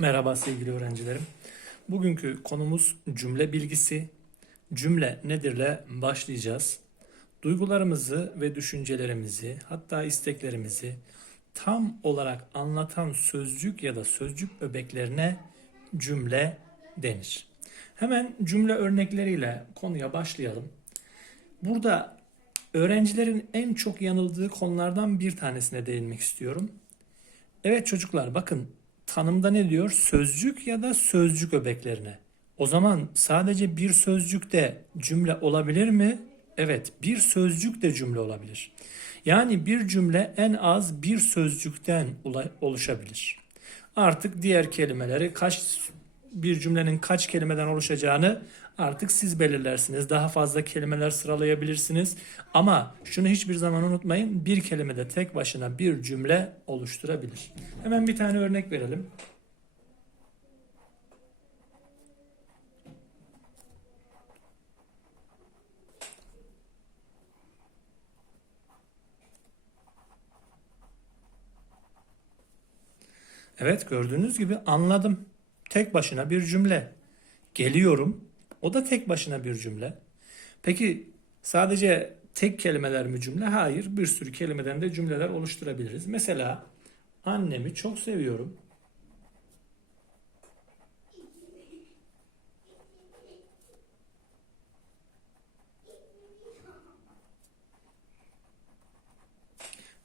Merhaba sevgili öğrencilerim. Bugünkü konumuz cümle bilgisi. Cümle nedirle başlayacağız. Duygularımızı ve düşüncelerimizi, hatta isteklerimizi tam olarak anlatan sözcük ya da sözcük öbeklerine cümle denir. Hemen cümle örnekleriyle konuya başlayalım. Burada öğrencilerin en çok yanıldığı konulardan bir tanesine değinmek istiyorum. Evet çocuklar bakın tanımda ne diyor? Sözcük ya da sözcük öbeklerine. O zaman sadece bir sözcük de cümle olabilir mi? Evet, bir sözcük de cümle olabilir. Yani bir cümle en az bir sözcükten oluşabilir. Artık diğer kelimeleri kaç bir cümlenin kaç kelimeden oluşacağını artık siz belirlersiniz. Daha fazla kelimeler sıralayabilirsiniz. Ama şunu hiçbir zaman unutmayın. Bir kelime de tek başına bir cümle oluşturabilir. Hemen bir tane örnek verelim. Evet gördüğünüz gibi anladım. Tek başına bir cümle. Geliyorum. O da tek başına bir cümle. Peki sadece tek kelimeler mi cümle? Hayır. Bir sürü kelimeden de cümleler oluşturabiliriz. Mesela annemi çok seviyorum.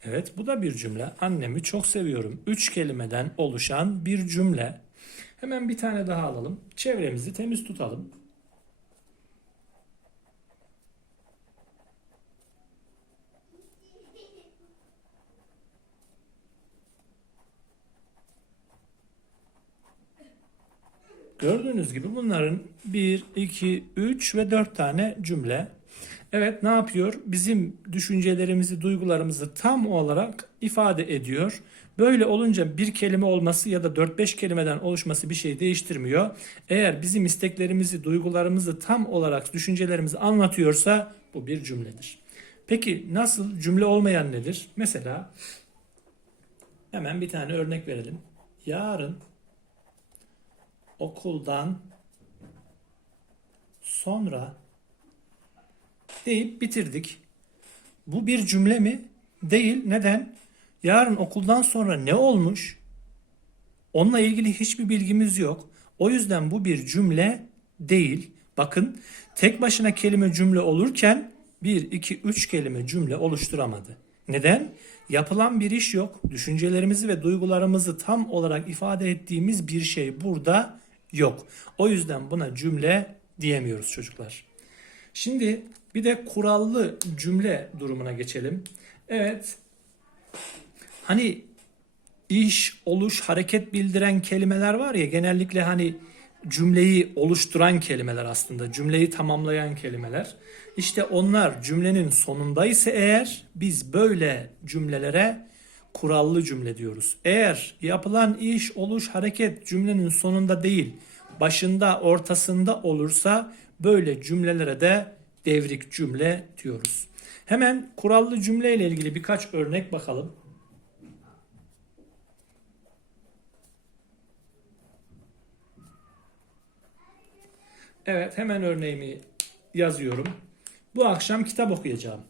Evet bu da bir cümle. Annemi çok seviyorum. Üç kelimeden oluşan bir cümle. Hemen bir tane daha alalım. Çevremizi temiz tutalım. Gördüğünüz gibi bunların 1, 2, 3 ve 4 tane cümle. Evet ne yapıyor? Bizim düşüncelerimizi, duygularımızı tam olarak ifade ediyor. Böyle olunca bir kelime olması ya da 4-5 kelimeden oluşması bir şey değiştirmiyor. Eğer bizim isteklerimizi, duygularımızı tam olarak düşüncelerimizi anlatıyorsa bu bir cümledir. Peki nasıl cümle olmayan nedir? Mesela hemen bir tane örnek verelim. Yarın okuldan sonra deyip bitirdik. Bu bir cümle mi? Değil. Neden? Yarın okuldan sonra ne olmuş? Onunla ilgili hiçbir bilgimiz yok. O yüzden bu bir cümle değil. Bakın tek başına kelime cümle olurken 1, 2, 3 kelime cümle oluşturamadı. Neden? Yapılan bir iş yok. Düşüncelerimizi ve duygularımızı tam olarak ifade ettiğimiz bir şey burada yok. O yüzden buna cümle diyemiyoruz çocuklar. Şimdi bir de kurallı cümle durumuna geçelim. Evet. Hani iş, oluş, hareket bildiren kelimeler var ya genellikle hani cümleyi oluşturan kelimeler aslında. Cümleyi tamamlayan kelimeler. İşte onlar cümlenin sonundaysa eğer biz böyle cümlelere kurallı cümle diyoruz. Eğer yapılan iş, oluş, hareket cümlenin sonunda değil, başında, ortasında olursa böyle cümlelere de devrik cümle diyoruz. Hemen kurallı cümle ile ilgili birkaç örnek bakalım. Evet, hemen örneğimi yazıyorum. Bu akşam kitap okuyacağım.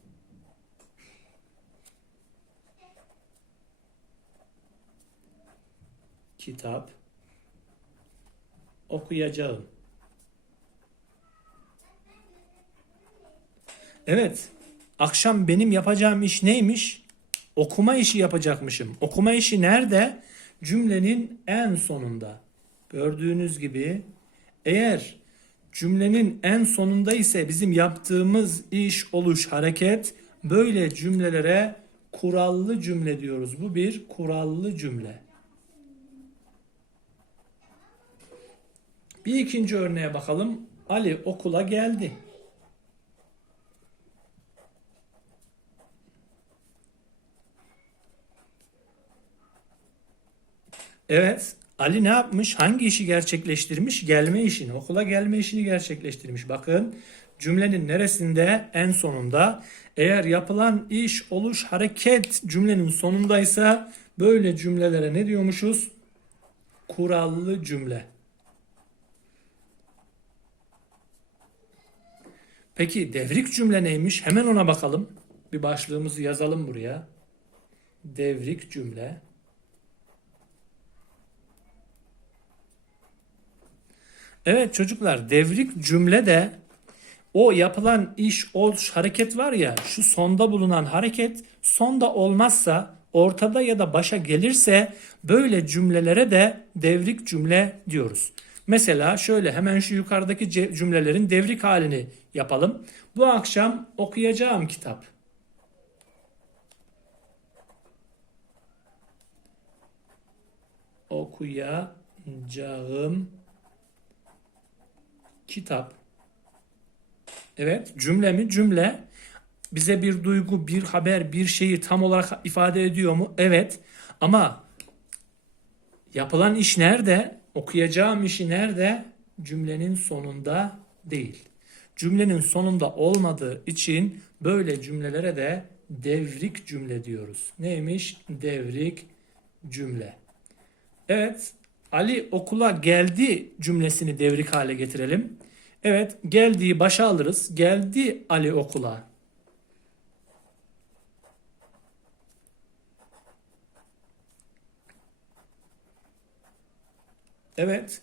Kitap okuyacağım. Evet. Akşam benim yapacağım iş neymiş? Okuma işi yapacakmışım. Okuma işi nerede? Cümlenin en sonunda. Gördüğünüz gibi eğer cümlenin en sonunda ise bizim yaptığımız iş, oluş, hareket böyle cümlelere kurallı cümle diyoruz. Bu bir kurallı cümle. Bir ikinci örneğe bakalım. Ali okula geldi. Evet, Ali ne yapmış? Hangi işi gerçekleştirmiş? Gelme işini, okula gelme işini gerçekleştirmiş. Bakın cümlenin neresinde? En sonunda. Eğer yapılan iş, oluş, hareket cümlenin sonundaysa böyle cümlelere ne diyormuşuz? kurallı cümle. Peki devrik cümle neymiş? Hemen ona bakalım. Bir başlığımızı yazalım buraya. Devrik cümle. Evet çocuklar devrik cümle de o yapılan iş, oluş, hareket var ya şu sonda bulunan hareket sonda olmazsa ortada ya da başa gelirse böyle cümlelere de devrik cümle diyoruz. Mesela şöyle hemen şu yukarıdaki cümlelerin devrik halini yapalım. Bu akşam okuyacağım kitap. Okuyacağım kitap. Evet cümle mi? Cümle bize bir duygu, bir haber, bir şeyi tam olarak ifade ediyor mu? Evet. Ama yapılan iş nerede? Okuyacağım işi nerede? Cümlenin sonunda değil. Cümlenin sonunda olmadığı için böyle cümlelere de devrik cümle diyoruz. Neymiş? Devrik cümle. Evet, Ali okula geldi cümlesini devrik hale getirelim. Evet, geldiği başa alırız. Geldi Ali okula. Evet.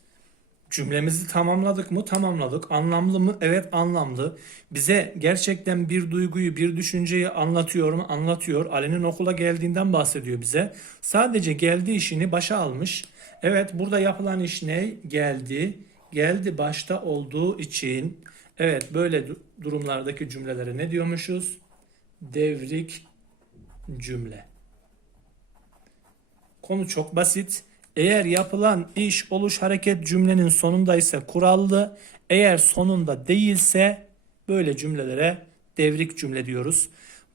Cümlemizi tamamladık mı? Tamamladık. Anlamlı mı? Evet anlamlı. Bize gerçekten bir duyguyu, bir düşünceyi anlatıyor mu? Anlatıyor. Ali'nin okula geldiğinden bahsediyor bize. Sadece geldi işini başa almış. Evet burada yapılan iş ne? Geldi. Geldi başta olduğu için. Evet böyle du- durumlardaki cümlelere ne diyormuşuz? Devrik cümle. Konu çok basit. Eğer yapılan iş, oluş, hareket cümlenin sonundaysa kurallı, eğer sonunda değilse böyle cümlelere devrik cümle diyoruz.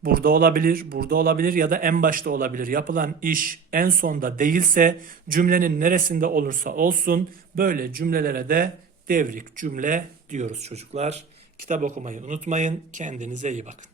Burada olabilir, burada olabilir ya da en başta olabilir. Yapılan iş en sonda değilse cümlenin neresinde olursa olsun böyle cümlelere de devrik cümle diyoruz çocuklar. Kitap okumayı unutmayın. Kendinize iyi bakın.